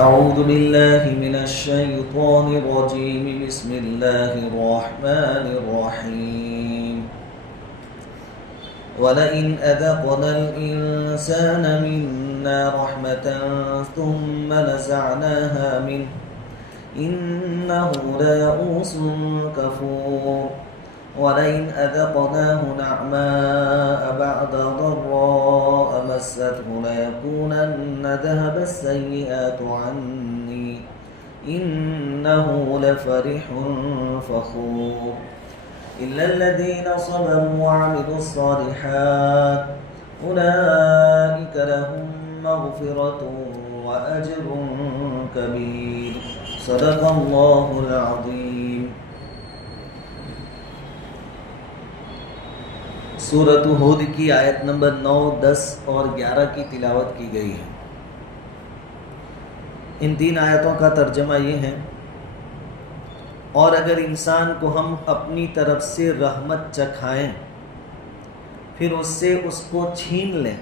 أعوذ بالله من الشيطان الرجيم بسم الله الرحمن الرحيم ولئن أذقنا الإنسان منا رحمة ثم نزعناها منه إنه ليئوس كفور ولئن أذقناه نعماء بعد ضراء مسته ليقولن ذهب السيئات عني إنه لفرح فخور إلا الذين صبروا وعملوا الصالحات أولئك لهم مغفرة وأجر كبير صدق الله العظيم. سورۃ ہود کی آیت نمبر 9, 10 اور 11 کی تلاوت کی گئی ہے. ان 3 آیتوں کا ترجمہ یہ ہے: اور اگر انسان کو ہم اپنی طرف سے رحمت چکھائیں پھر اس سے اس کو چھین لیں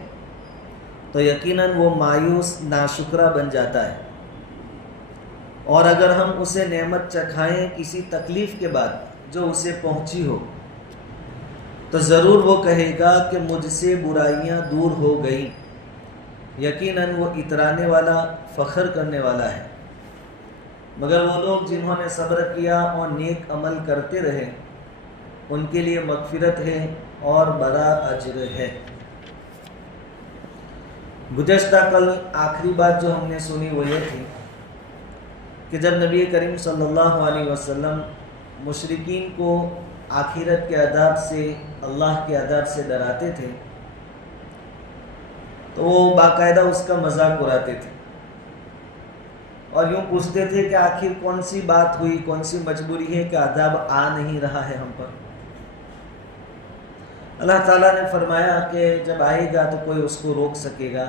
تو یقیناً وہ مایوس ناشکرا بن جاتا ہے. اور اگر ہم اسے نعمت چکھائیں کسی تکلیف کے بعد جو اسے پہنچی ہو تو ضرور وہ کہے گا کہ مجھ سے برائیاں دور ہو گئیں. یقیناً وہ اترانے والا فخر کرنے والا ہے. مگر وہ لوگ جنہوں نے صبر کیا اور نیک عمل کرتے رہے ان کے لیے مغفرت ہے اور بڑا اجر ہے. گزشتہ کل آخری بات جو ہم نے سنی وہ یہ تھی کہ جب نبی کریم صلی اللہ علیہ وسلم مشرکین کو آخرت کے عذاب سے، اللہ کے عذاب سے ڈراتے تھے تو وہ باقاعدہ اس کا مذاق اڑاتے تھے اور یوں پوچھتے تھے کہ آخر کون سی بات ہوئی، کون سی مجبوری ہے کہ عذاب آ نہیں رہا ہے ہم پر. اللہ تعالیٰ نے فرمایا کہ جب آئے گا تو کوئی اس کو روک سکے گا.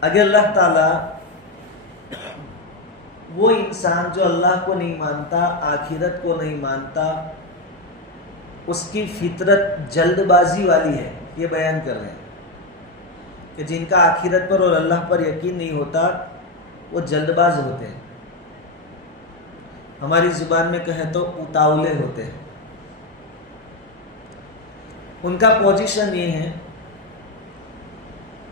اگر اللہ تعالیٰ وہ انسان جو اللہ کو نہیں مانتا، آخرت کو نہیں مانتا، اس کی فطرت جلد بازی والی ہے، یہ بیان کر رہے ہیں کہ جن کا آخرت پر اور اللہ پر یقین نہیں ہوتا وہ جلد باز ہوتے ہیں. ہماری زبان میں کہیں تو اتاولے ہوتے ہیں. ان کا پوزیشن یہ ہے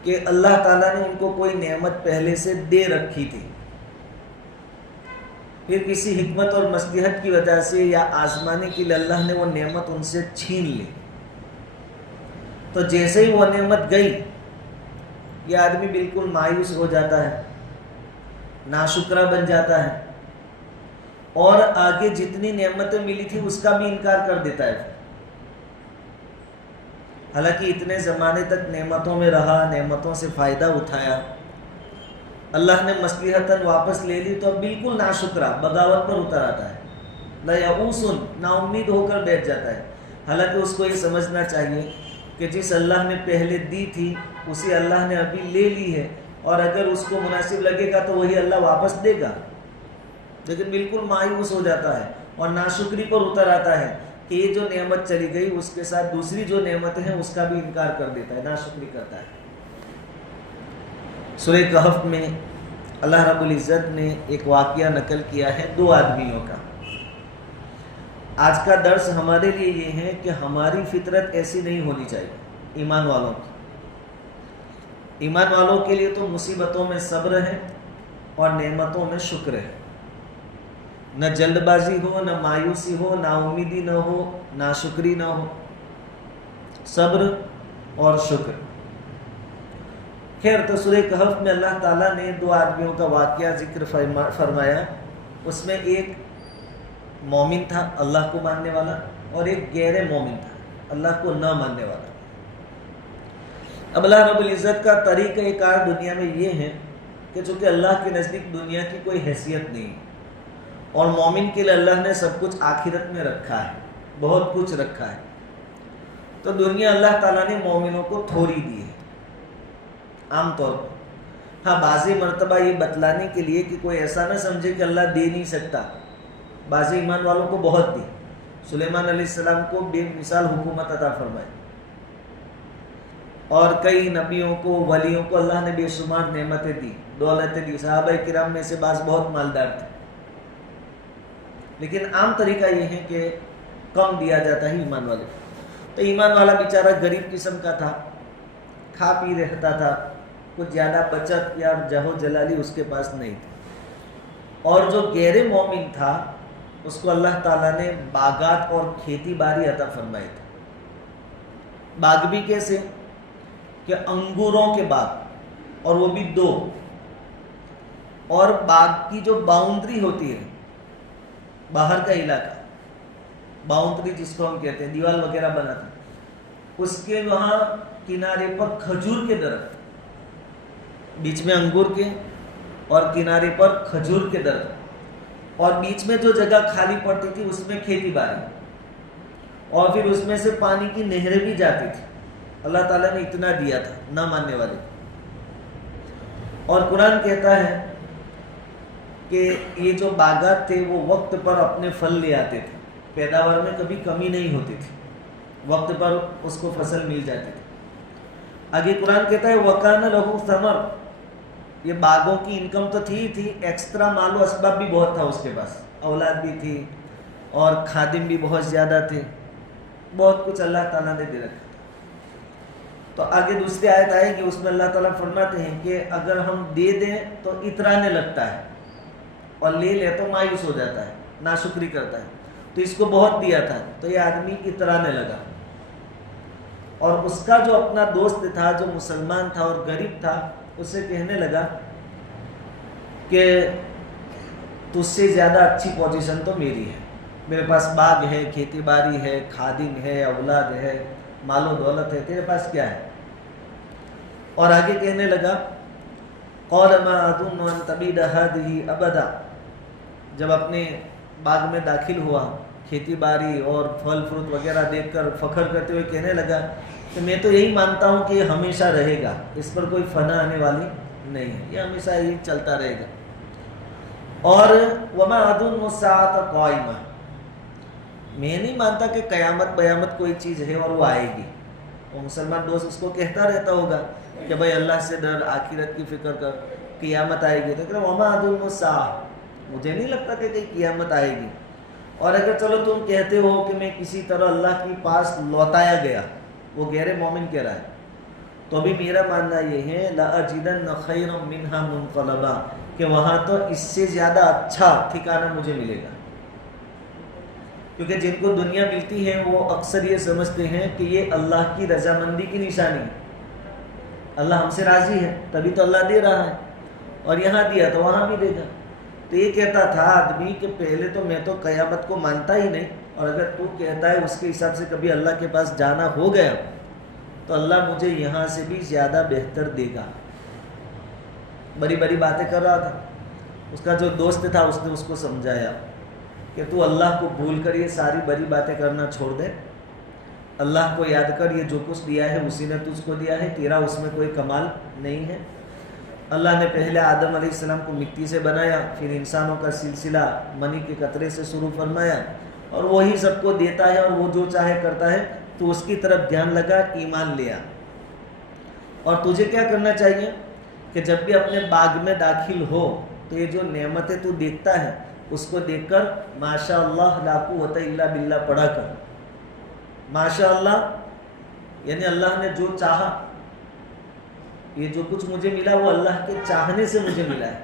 کہ اللہ تعالیٰ نے ان کو کوئی نعمت پہلے سے دے رکھی تھی، پھر کسی حکمت اور مصلحت کی وجہ سے یا آزمانے کے لیے اللہ نے وہ نعمت ان سے چھین لی. تو جیسے ہی وہ نعمت گئی یہ آدمی بالکل مایوس ہو جاتا ہے، ناشکرا بن جاتا ہے اور آگے جتنی نعمتیں ملی تھی اس کا بھی انکار کر دیتا ہے. حالانکہ اتنے زمانے تک نعمتوں میں رہا، نعمتوں سے فائدہ اٹھایا، اللہ نے مصلحتاً واپس لے لی تو اب بالکل ناشکرا، بغاوت پر اتر آتا ہے، لیئوس، نا امید ہو کر بیٹھ جاتا ہے. حالانکہ اس کو یہ سمجھنا چاہیے کہ جس اللہ نے پہلے دی تھی اسی اللہ نے ابھی لے لی ہے اور اگر اس کو مناسب لگے گا تو وہی اللہ واپس دے گا. لیکن بالکل مایوس ہو جاتا ہے اور ناشکری پر اتر آتا ہے کہ یہ جو نعمت چلی گئی اس کے ساتھ دوسری جو نعمتیں ہیں اس کا بھی انکار کر دیتا ہے، ناشکری کرتا ہے. سورہ کہف میں اللہ رب العزت نے ایک واقعہ نقل کیا ہے 2 آدمیوں کا. آج کا درس ہمارے لیے یہ ہے کہ ہماری فطرت ایسی نہیں ہونی چاہیے. ایمان والوں کی، ایمان والوں کے لیے تو مصیبتوں میں صبر ہے اور نعمتوں میں شکر ہے. نہ جلد بازی ہو، نہ مایوسی ہو، نہ امیدی نہ ہو، نہ شکری نہ ہو، صبر اور شکر. خیر، تو سورہ کہف میں اللہ تعالیٰ نے 2 آدمیوں کا واقعہ ذکر فرمایا. اس میں ایک مومن تھا اللہ کو ماننے والا اور ایک غیر مومن تھا اللہ کو نہ ماننے والا. اب اللہ رب العزت کا طریقہ کار دنیا میں یہ ہے کہ چونکہ اللہ کے نزدیک دنیا کی کوئی حیثیت نہیں اور مومن کے لیے اللہ نے سب کچھ آخرت میں رکھا ہے، بہت کچھ رکھا ہے، تو دنیا اللہ تعالیٰ نے مومنوں کو تھوڑی دی ہے عام طور پر. ہاں، بعضی مرتبہ یہ بتلانے کے لیے کہ کوئی ایسا نہ سمجھے کہ اللہ دے نہیں سکتا، بعضی ایمان والوں کو بہت دی. سلیمان علیہ السلام کو بے مثال حکومت عطا فرمائی. اور کئی نبیوں کو ولیوں کو اللہ نے بے شمار نعمتیں دی، دولتیں دی. صحابہ کرام میں سے بعض بہت مالدار تھے، لیکن عام طریقہ یہ ہے کہ کم دیا جاتا ہے ایمان والے. تو ایمان والا بیچارہ غریب قسم کا تھا، کھا پی رہتا تھا، کچھ زیادہ بچت یا جہو جلالی اس کے پاس نہیں تھی. اور جو غیر مومن تھا اس کو اللہ تعالیٰ نے باغات اور کھیتی باڑی عطا فرمائے تھے. باغ بھی کیسے کہ انگوروں کے باغ، اور وہ بھی 2. اور باغ کی جو باؤنڈری ہوتی ہے، باہر کا علاقہ، باؤنڈری جس کو ہم کہتے ہیں، دیوار وغیرہ بناتے ہیں، اس کے وہاں کنارے پر کھجور کے درخت، بیچ میں انگور کے اور کنارے پر کھجور کے درخت، اور بیچ میں جو جگہ خالی پڑتی تھی اس میں کھیتی باڑی، اور پھر اس میں سے پانی کی نہریں بھی جاتی تھی. اللہ تعالیٰ نے اتنا دیا تھا نہ ماننے والے. اور قرآن کہتا ہے کہ یہ جو باغات تھے وہ وقت پر اپنے پھل لے آتے تھے، پیداوار میں کبھی کمی نہیں ہوتی تھی، وقت پر اس کو فصل مل جاتی تھی. آگے قرآن کہتا ہے وَكَانَ لَهُ ثَمَرٌ، یہ باغوں کی انکم تو تھی، ایکسٹرا مال و اسباب بھی بہت تھا اس کے پاس، اولاد بھی تھی اور خادم بھی بہت زیادہ تھے، بہت کچھ اللہ تعالیٰ نے دے رکھا. تو آگے دوسری آیت آئے گی، اس میں اللہ تعالیٰ فرماتے ہیں کہ اگر ہم دے دیں تو اترانے لگتا ہے، اور لے لے تو مایوس ہو جاتا ہے، ناشکری کرتا ہے. تو اس کو بہت دیا تھا تو یہ آدمی اترانے لگا. اور اس کا جو اپنا دوست تھا جو مسلمان تھا اور غریب تھا، اسے کہنے لگا کہ تجھ سے زیادہ اچھی پوزیشن تو میری ہے، میرے پاس باغ ہے، کھیتی باڑی ہے، خادم ہے، اولاد ہے، مال و دولت ہے، تیرے پاس کیا ہے؟ اور آگے کہنے لگا قَالَ مَا أَظُنُّ أَن تَبِيدَ هَٰذِهِ أَبَدًا. جب اپنے باغ میں داخل ہوا، کھیتی باڑی اور پھل فروٹ وغیرہ دیکھ کر فخر کرتے ہوئے کہنے لگا کہ میں تو یہی مانتا ہوں کہ یہ ہمیشہ رہے گا، اس پر کوئی فنا آنے والی نہیں ہے، یہ ہمیشہ یہی چلتا رہے گا. اور وَمَا أَظُنُّ السَّاعَةَ قَائِمَةً، میں نہیں مانتا کہ قیامت بیامت کوئی چیز ہے اور وہ آئے گی. وہ مسلمان دوست اس کو کہتا رہتا ہوگا کہ بھائی اللہ سے ڈر، آخرت کی فکر کر، قیامت آئے گی. تو کہ وَمَا أَظُنُّ السَّاعَةَ، مجھے نہیں لگتا کہ کہیں قیامت آئے گی. اور اگر چلو تم کہتے ہو کہ میں کسی طرح اللہ کے پاس لوٹایا گیا، وہ غیر مومن کہہ رہا ہے، تو بھی میرا ماننا یہ ہے لَأَجِدَنَّ خَيْرًا مِنْهَا مُنْقَلَبًا، کہ وہاں تو اس سے زیادہ اچھا ٹھکانہ مجھے ملے گا. کیونکہ جن کو دنیا ملتی ہے وہ اکثر یہ سمجھتے ہیں کہ یہ اللہ کی رضامندی کی نشانی ہے، اللہ ہم سے راضی ہے تبھی تو اللہ دے رہا ہے، اور یہاں دیا تو وہاں بھی دے گا. تو یہ کہتا تھا آدمی کہ پہلے تو میں تو قیامت کو مانتا ہی نہیں، اور اگر تو کہتا ہے اس کے حساب سے کبھی اللہ کے پاس جانا ہو گیا تو اللہ مجھے یہاں سے بھی زیادہ بہتر دے گا. بڑی بڑی باتیں کر رہا تھا. اس کا جو دوست تھا اس نے اس کو سمجھایا کہ تو اللہ کو بھول کر یہ ساری بڑی باتیں کرنا چھوڑ دے، اللہ کو یاد کر، یہ جو کچھ دیا ہے اسی نے تجھ کو دیا ہے، تیرا اس میں کوئی کمال نہیں ہے. اللہ نے پہلے آدم علیہ السلام کو مٹی سے بنایا، پھر انسانوں کا سلسلہ منی کے قطرے سے شروع فرمایا، اور وہی سب کو دیتا ہے اور وہ جو چاہے کرتا ہے. تو اس کی طرف دھیان لگا، ایمان لیا. اور تجھے کیا کرنا چاہیے کہ جب بھی اپنے باغ میں داخل ہو تو یہ جو نعمتیں تو دیکھتا ہے اس کو دیکھ کر ماشاء اللہ لا قوت الا باللہ پڑھا کر. ماشاء اللہ یعنی اللہ نے جو چاہا، یہ جو کچھ مجھے ملا وہ اللہ کے چاہنے سے مجھے ملا ہے.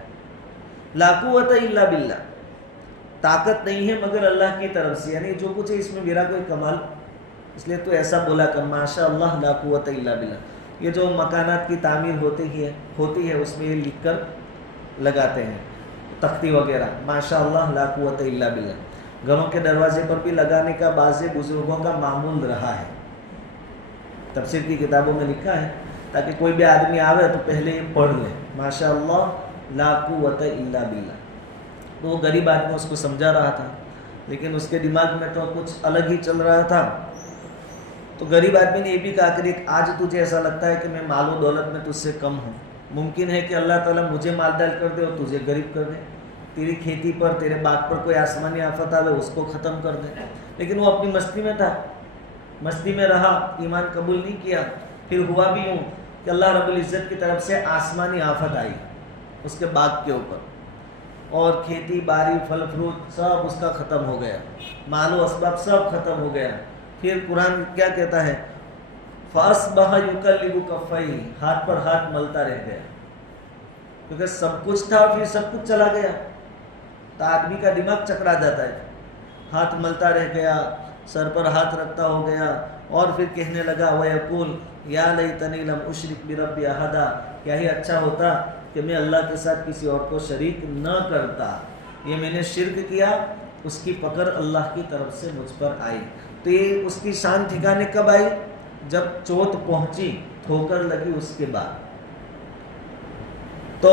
لا قوت الا باللہ، طاقت نہیں ہے مگر اللہ کی طرف سے، یعنی جو کچھ ہے اس میں میرا کوئی کمال، اس لیے تو ایسا بولا کر ماشاء اللہ لا قوت الا باللہ. یہ جو مکانات کی تعمیر ہوتی ہے اس میں یہ لکھ کر لگاتے ہیں تختی وغیرہ، ماشاء اللہ لا قوت الا باللہ. گھروں کے دروازے پر بھی لگانے کا بعض بزرگوں کا معمول رہا ہے، تفسیر کی کتابوں میں لکھا ہے، تاکہ کوئی بھی آدمی آوے تو پہلے یہ پڑھ لے ماشاء اللہ لا قوت الا باللہ. تو وہ غریب آدمی اس کو سمجھا رہا تھا، لیکن اس کے دماغ میں تو کچھ الگ ہی چل رہا تھا. تو غریب آدمی نے یہ بھی کہا کہ آج تجھے ایسا لگتا ہے کہ میں مال و دولت میں تجھ سے کم ہوں، ممکن ہے کہ اللہ تعالیٰ مجھے مالدار کر دے اور تجھے غریب کر دے، تیری کھیتی پر، تیرے باغ پر کوئی آسمانی آفت آوے اس کو ختم کر دے. لیکن وہ اپنی مستی میں تھا، مستی میں رہا، ایمان قبول نہیں کیا. پھر ہوا بھی یوں کہ اللہ رب العزت کی طرف سے آسمانی آفت آئی اس کے باغ کے اوپر، اور کھیتی باڑی پھل فروٹ سب اس کا ختم ہو گیا، مال و اسباب سب ختم ہو گیا۔ پھر قرآن کیا کہتا ہے، فَأَصْبَحَ يُقَلِّبُ كَفَّيْهِ، ہاتھ پر ہاتھ ملتا رہ گیا، کیونکہ سب کچھ تھا پھر سب کچھ چلا گیا، تو آدمی کا دماغ چکرا جاتا ہے، ہاتھ ملتا رہ گیا، سر پر ہاتھ رکھتا ہو گیا، اور پھر کہنے لگا وَيَقُولُ يَا لَيْتَنِي لَمْ أُشْرِكْ بِرَبِّي أَحَدًا، کیا ہی اچھا ہوتا کہ میں اللہ کے ساتھ کسی اور کو شریک نہ کرتا، یہ میں نے شرک کیا، اس کی پکڑ اللہ کی طرف سے مجھ پر آئی۔ تو یہ اس کی شان ٹھکانے کب آئی؟ جب چوٹ پہنچی، ٹھوکر لگی، اس کے بعد۔ تو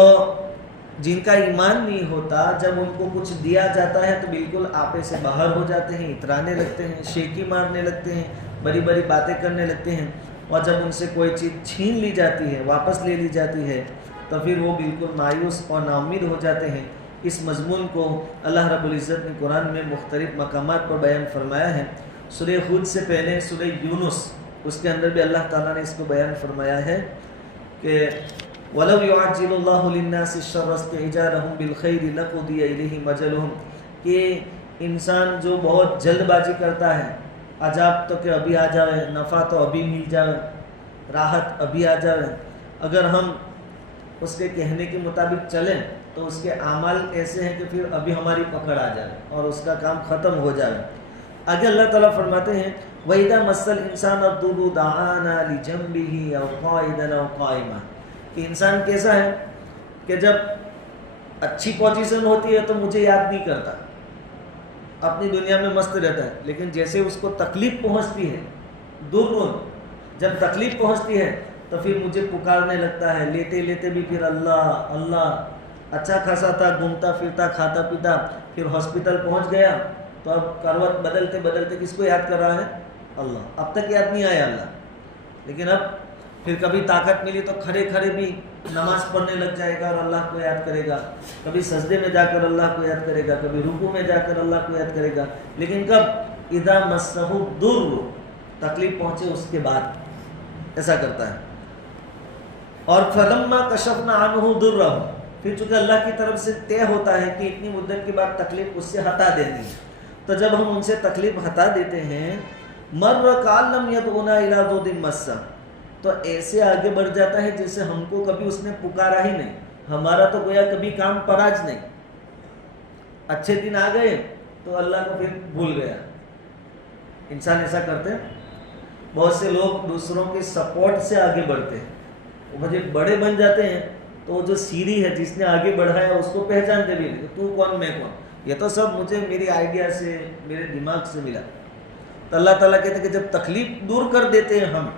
جن کا ایمان نہیں ہوتا، جب ان کو کچھ دیا جاتا ہے تو بالکل آپے سے باہر ہو جاتے ہیں، اترانے لگتے ہیں، شیکی مارنے لگتے ہیں، بڑی بڑی باتیں کرنے لگتے ہیں، اور جب ان سے کوئی چیز چھین لی جاتی ہے، واپس لے لی جاتی ہے، تو پھر وہ بالکل مایوس اور نا امید ہو جاتے ہیں۔ اس مضمون کو اللہ رب العزت نے قرآن میں مختلف مقامات پر بیان فرمایا ہے۔ سورہ ہود سے پہلے سورہ یونس، اس کے اندر بھی اللہ تعالیٰ نے اس کو بیان فرمایا ہے کہ وَلَوْ يُعَجِّلُ اللَّهُ لِلنَّاسِ الشَّرَّ اسْتِعْجَالَهُم بِالْخَيْرِ لَقُضِيَ إِلَيْهِمْ أَجَلُهُم، کہ انسان جو بہت جلد بازی کرتا ہے، عذاب تو کہ ابھی آ جائے، نفع تو ابھی مل جائے، راحت ابھی آ جائے، اگر ہم اس کے کہنے کے مطابق چلیں تو اس کے اعمال ایسے ہیں کہ پھر ابھی ہماری پکڑ آ جائے اور اس کا کام ختم ہو جائے۔ آگے اللہ تعالیٰ فرماتے ہیں وَإِذَا مَسَّ الْإِنسَانَ الضُّرُّ دَعَانَا لِجَنبِهِ أَوْ قَاعِدًا أَوْ قَائِمًا، کہ انسان کیسا ہے کہ جب اچھی پوزیشن ہوتی ہے تو مجھے یاد نہیں کرتا، اپنی دنیا میں مست رہتا ہے، لیکن جیسے اس کو تکلیف پہنچتی ہے، درن، جب تکلیف پہنچتی ہے تو پھر مجھے پکارنے لگتا ہے، لیتے لیتے بھی پھر اللہ اللہ۔ اچھا خاصا تھا، گھومتا پھرتا، کھاتا پیتا، پھر ہاسپٹل پہنچ گیا تو اب کروٹ بدلتے بدلتے کس کو یاد کر رہا ہے؟ اللہ۔ اب تک یاد نہیں آیا اللہ، لیکن اب پھر کبھی طاقت ملی تو کھڑے کھڑے بھی نماز پڑھنے لگ جائے گا اور اللہ کو یاد کرے گا، کبھی سجدے میں جا کر اللہ کو یاد کرے گا، کبھی رکوع میں جا کر اللہ کو یاد کرے گا، لیکن کب؟ اذا مسہ الضر، تکلیف پہنچے اس کے بعد ایسا کرتا ہے۔ اور فلما کشفنا عنہ ضرہ، پھر چونکہ اللہ کی طرف سے طے ہوتا ہے کہ اتنی مدت کے بعد تکلیف اس سے ہٹا دینی ہے، تو جب ہم ان سے تکلیف ہٹا دیتے ہیں، مر کان لم یدعونا الی ضد مسہ، تو ایسے آگے بڑھ جاتا ہے جیسے ہم کو کبھی اس نے پکارا ہی نہیں، ہمارا تو گویا کبھی کام پراج نہیں۔ اچھے دن آ گئے تو اللہ کو پھر بھول گیا۔ انسان ایسا کرتے ہیں، بہت سے لوگ دوسروں کے سپورٹ سے آگے بڑھتے ہیں، وہ مجھے بڑے بن جاتے ہیں تو وہ جو سیڑھی ہے جس نے آگے بڑھایا اس کو پہچانتے بھی نہیں، تو کون میں کون، یہ تو سب مجھے میری آئیڈیا سے، میرے دماغ سے ملا۔ تو اللہ تعالیٰ کہتے ہیں کہ جب تکلیف دور کر دیتے ہیں ہم،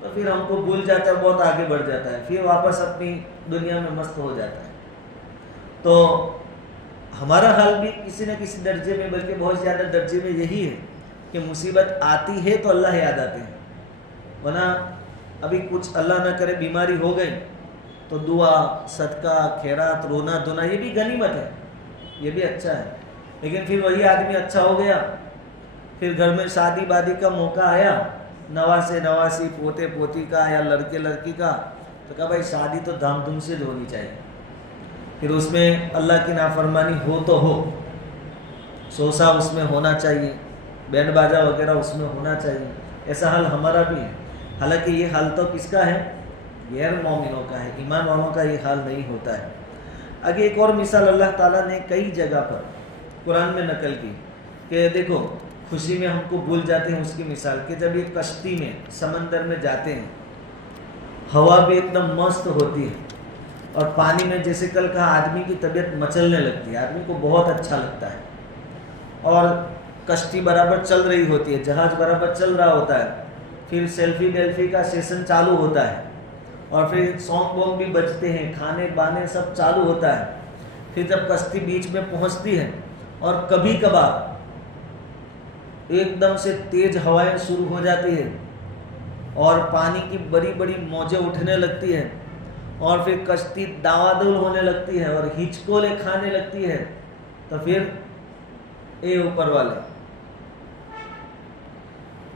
تو پھر ہم کو بھول جاتا ہے، بہت آگے بڑھ جاتا ہے، پھر واپس اپنی دنیا میں مست ہو جاتا ہے۔ تو ہمارا حال بھی کسی نہ کسی درجے میں، بلکہ بہت زیادہ درجے میں یہی ہے کہ مصیبت آتی ہے تو اللہ یاد آتے ہیں، ورنہ ابھی کچھ اللہ نہ کرے بیماری ہو گئی تو دعا، صدقہ، خیرات، رونا دھونا یہ بھی غنیمت ہے، یہ بھی اچھا ہے، لیکن پھر وہی آدمی اچھا ہو گیا، پھر گھر میں شادی بادی کا موقع آیا، نواسے نواسی، پوتے پوتی کا یا لڑکے لڑکی کا، تو کہا بھائی شادی تو دھام دھوم سے ہونی چاہیے، پھر اس میں اللہ کی نافرمانی ہو تو ہو، سوسا اس میں ہونا چاہیے، بینڈ باجا وغیرہ اس میں ہونا چاہیے، ایسا حال ہمارا بھی ہے۔ حالانکہ یہ حال تو کس کا ہے؟ غیر مومنوں کا ہے، ایمان والوں کا یہ حال نہیں ہوتا ہے۔ آگے ایک اور مثال اللہ تعالیٰ نے کئی جگہ پر قرآن میں نقل کی کہ دیکھو، خوشی میں ہم کو بھول جاتے ہیں اس کی مثال کہ جب یہ کشتی میں سمندر میں جاتے ہیں، ہوا بھی ایک دم مست ہوتی ہے، اور پانی میں جیسے کل کہا آدمی کی طبیعت مچلنے لگتی ہے، آدمی کو بہت اچھا لگتا ہے، اور کشتی برابر چل رہی ہوتی ہے، جہاز برابر چل رہا ہوتا ہے، پھر سیلفی ڈیلفی کا سیشن چالو ہوتا ہے، اور پھر سانگ بونگ بھی بجتے ہیں، کھانے بانے سب چالو ہوتا ہے۔ پھر جب کشتی بیچ میں پہنچتی ہے اور کبھی کبھار ایک دم سے تیز ہوائیں شروع ہو جاتی ہے اور پانی کی بڑی بڑی موجیں اٹھنے لگتی ہیں، اور پھر کشتی داوادل ہونے لگتی ہے اور ہچکولے کھانے لگتی ہے، تو پھر اے اوپر والے،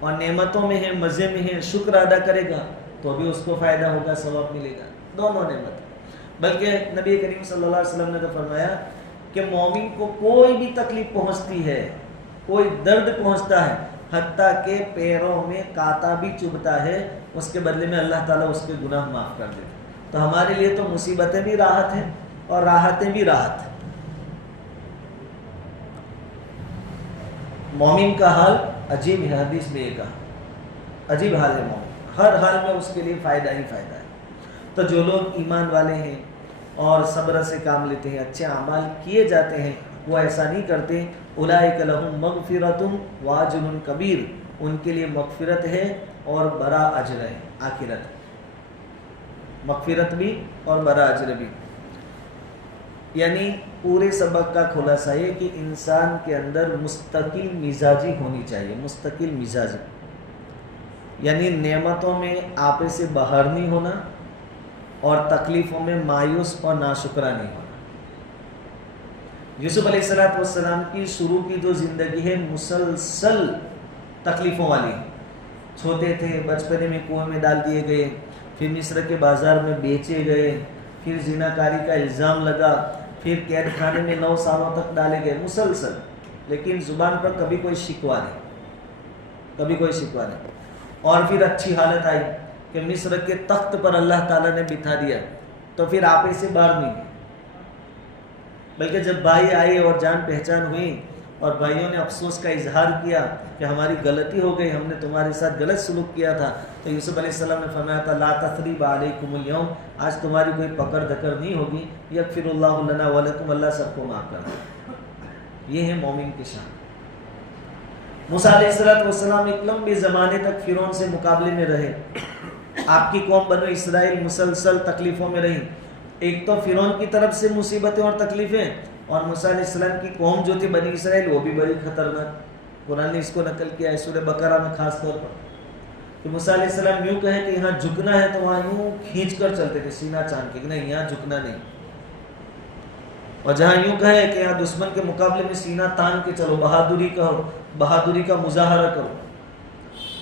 اور نعمتوں میں ہے، مزے میں ہے، شکر ادا کرے گا تو بھی اس کو فائدہ ہوگا، ثواب ملے گا، دونوں نعمت۔ بلکہ نبی کریم صلی اللہ علیہ وسلم نے تو فرمایا کہ مومن کو کوئی بھی تکلیف پہنچتی ہے، کوئی درد پہنچتا ہے، حتیٰ کہ پیروں میں کانٹا بھی چبھتا ہے، اس کے بدلے میں اللہ تعالیٰ اس کے گناہ معاف کر دیتا۔ تو ہمارے لیے تو مصیبتیں بھی راحت ہیں اور راحتیں بھی راحت ہیں۔ مومن کا حال عجیب ہے، حدیث میں یہ کہا عجیب حال ہے مومن، ہر حال میں اس کے لیے فائدہ ہی فائدہ ہے۔ تو جو لوگ ایمان والے ہیں اور صبر سے کام لیتے ہیں، اچھے اعمال کیے جاتے ہیں، وہ ایسا نہیں کرتے۔ اولئک لہم مغفرۃ واجر کبیر، ان کے لیے مغفرت ہے اور بڑا اجر ہے، آخرت مغفرت بھی اور بڑا اجر بھی۔ یعنی پورے سبق کا خلاصہ یہ کہ انسان کے اندر مستقل مزاجی ہونی چاہیے، مستقل مزاجی، یعنی نعمتوں میں آپے سے باہر نہیں ہونا اور تکلیفوں میں مایوس اور ناشکرا نہیں ہونا۔ یوسف علیہ السلام کی شروع کی جو زندگی ہے مسلسل تکلیفوں والی، چھوٹے تھے، بچپنے میں کنویں میں ڈال دیے گئے، پھر مصر کے بازار میں بیچے گئے، پھر زناکاری کا الزام لگا، پھر قید خانے میں 9 سالوں تک ڈالے گئے، مسلسل، لیکن زبان پر کبھی کوئی شکوہ نہیں، کبھی کوئی شکوہ نہیں۔ اور پھر اچھی حالت آئی کہ مصر کے تخت پر اللہ تعالیٰ نے بٹھا دیا، تو پھر آپے سے باہر نہیں گئے، بلکہ جب بھائی آئے اور جان پہچان ہوئی اور بھائیوں نے افسوس کا اظہار کیا کہ ہماری غلطی ہو گئی، ہم نے تمہارے ساتھ غلط سلوک کیا تھا، تو یوسف علیہ السلام نے فرمایا تھا لا تثریب علیکم اليوم، آج تمہاری کوئی پکڑ دھکڑ نہیں ہوگی، یغفر اللہ لنا ولکم، اللہ سب کو معاف کرنا۔ یہ ہے مومن کی شان۔ موسیٰ علیہ السلام ایک لمبے زمانے تک فرعون سے مقابلے میں رہے، آپ کی قوم بنو اسرائیل مسلسل تکلیفوں میں رہی، ایک تو فرعون کی طرف سے مصیبتیں اور تکلیفیں، اور موسیٰ علیہ السلام کی قوم جو تھی بنی اسرائیل وہ بھی بڑی خطرناک۔ قرآن نے اس کو نقل کیا ہے سورہ بقرہ میں خاص طور پر، کہ موسیٰ علیہ السلام یوں کہیں کہ یہاں جھکنا ہے تو وہاں یوں کھینچ کر چلتے تھے سینہ چاند کے، کہ نہیں یہاں جھکنا نہیں، اور جہاں یوں کہے کہ یہاں دشمن کے مقابلے میں سینہ تان کے چلو، بہادری کرو، بہادری کا مظاہرہ کرو،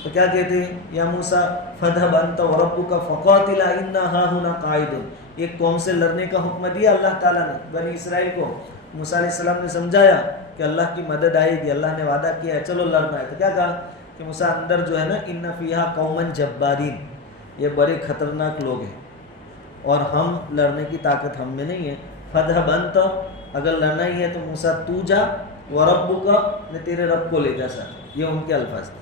تو کیا کہتے ہیں یا موسیٰ فاذهب انت وربك فقاتلا انا هاهنا قاعدون۔ ایک قوم سے لڑنے کا حکم دیا اللہ تعالیٰ نے بنی اسرائیل کو، موسیٰ علیہ السلام نے سمجھایا کہ اللہ کی مدد آئے گی، اللہ نے وعدہ کیا ہے چلو لڑنا ہے، تو کیا کہا کہ موسیٰ اندر جو ہے نا ان فیہا قوما جبارین، یہ بڑے خطرناک لوگ ہیں اور ہم لڑنے کی طاقت ہم میں نہیں ہے، فاذهب انت، اگر لڑنا ہی ہے تو موسیٰ تو جا، وربک، نے تیرے رب کو لے جا ساتھ، یہ ان کے الفاظ تھے،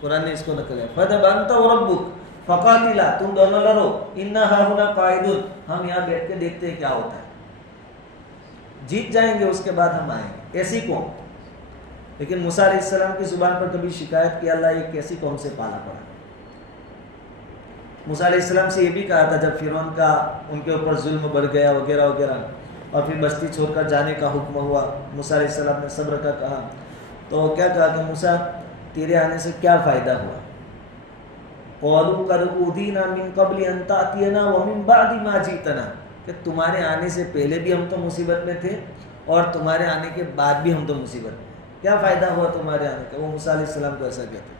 قرآن نے اس کو نقل ہے، فاذهب انت وربک فقاتلا، تم دونوں لڑو، انا ہاہنا قاعدون، ہم یہاں بیٹھ کے دیکھتے ہیں کیا ہوتا ہے، جیت جائیں گے اس کے بعد ہم آئیں گے۔ ایسی قوم، لیکن موسیٰ علیہ السلام کی زبان پر کبھی شکایت کی اللہ یہ کیسی قوم سے پالا پڑا۔ موسیٰ علیہ السلام سے یہ بھی کہا تھا جب فرعون کا ان کے اوپر ظلم بڑھ گیا وغیرہ وغیرہ، اور پھر بستی چھوڑ کر جانے کا حکم ہوا، موسیٰ علیہ السلام نے صبر کا کہا، تو کیا کہا کہ موسیٰ تیرے آنے سے کیا فائدہ ہوا؟ قالوا قد اوذینا من قبل ان تأتینا ومن بعد ما جئتنا، کہ تمہارے آنے سے پہلے بھی ہم تو مصیبت میں تھے اور تمہارے آنے کے بعد بھی ہم تو مصیبت میں، کیا فائدہ ہوا تمہارے آنے کا؟ وہ موسیٰ علیہ السلام کو ایسا کہتے۔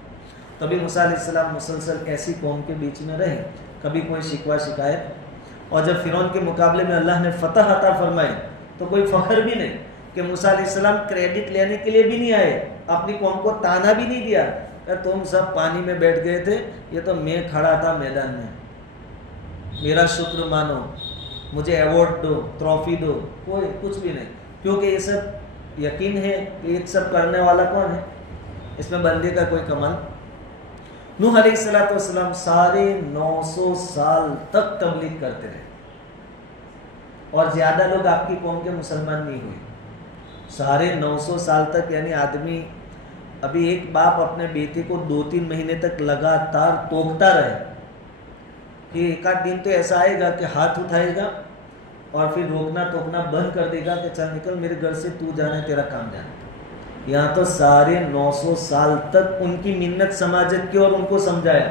تبھی موسیٰ علیہ السلام مسلسل ایسی قوم کے بیچ میں رہے، کبھی کوئی شکوہ شکایت، اور جب فرعون کے مقابلے میں اللہ نے فتح عطا فرمائی تو کوئی فخر بھی نہیں، کہ موسیٰ علیہ السلام کریڈٹ لینے کے لیے بھی نہیں آئے، اپنی قوم کو تانا بھی نہیں دیا کہ تم سب پانی میں بیٹھ گئے تھے، یہ تو میں کھڑا تھا میدان میں، میرا شکر مانو، مجھے ایوارڈ دو، ٹرافی دو، کوئی کچھ بھی نہیں، کیونکہ یہ سب یقین ہے کہ یہ سب کرنے والا کون ہے، اس میں بندے کا کوئی کمال۔ نوح علیہ السلام 950 سال تک تبلیغ کرتے رہے، اور زیادہ لوگ آپ کی قوم کے مسلمان نہیں ہوئے، 950 سال تک، یعنی آدمی، ابھی ایک باپ اپنے بیٹے کو 2-3 مہینے تک لگاتار ٹوکتا رہے کہ ایک آدھ دن تو ایسا آئے گا کہ ہاتھ اٹھائے گا اور پھر روکنا ٹوکنا بند کر دے گا کہ چل نکل میرے گھر سے، تو جانا ہے تیرا کام جانا۔ یہاں تو 950 سال تک ان کی منت سماجت کی اور ان کو سمجھایا،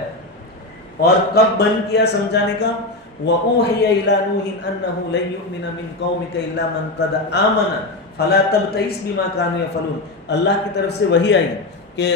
اور کب بند کیا سمجھانے کا؟ وَأُوحِيَ إِلَىٰ نُوحٍ أَنَّهُ لَن يُؤْمِنَ مِن قَوْمِكَ إِلَّا مَن قَدْ آمَنَ فَلَا تَبْتَئِسْ بِمَا كَانُوا يَفْعَلُونَ۔ اللہ کی طرف سے وحی آئی کہ